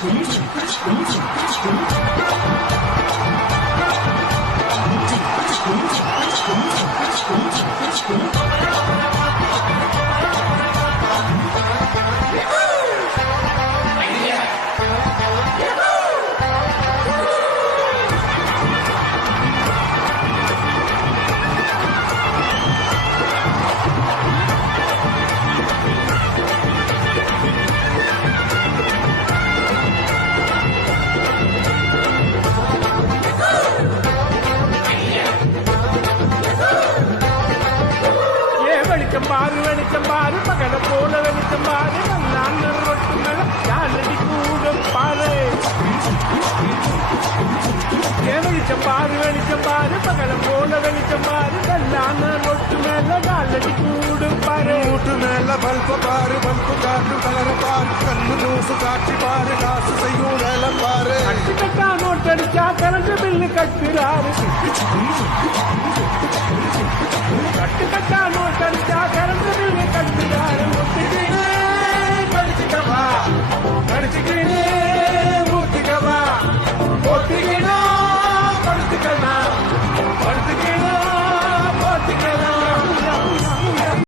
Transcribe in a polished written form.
வெளிச்சம் பாரு பகல போல வெளிச்சம் பாரு நல்லான ரொட்டு மேல யாரடி கூட பாரு வெளிச்சம் பாரு பகல போல வெளிச்சம் பாரு நல்லான ரொட்டு மேல யாரடி கூட பாரு மூட்டு மேல பல்பு பாரு பல்பு காட்டு கலர பாரு கண்ணு நூசு காட்சி பாரு காசு செய்யும் வேலை பாரு அடிச்சு கட்டா நோட் அடிச்சா கரண்ட் பில்லு கட்டுறாரு கட்டு கட்டா நோட் அடிச்சா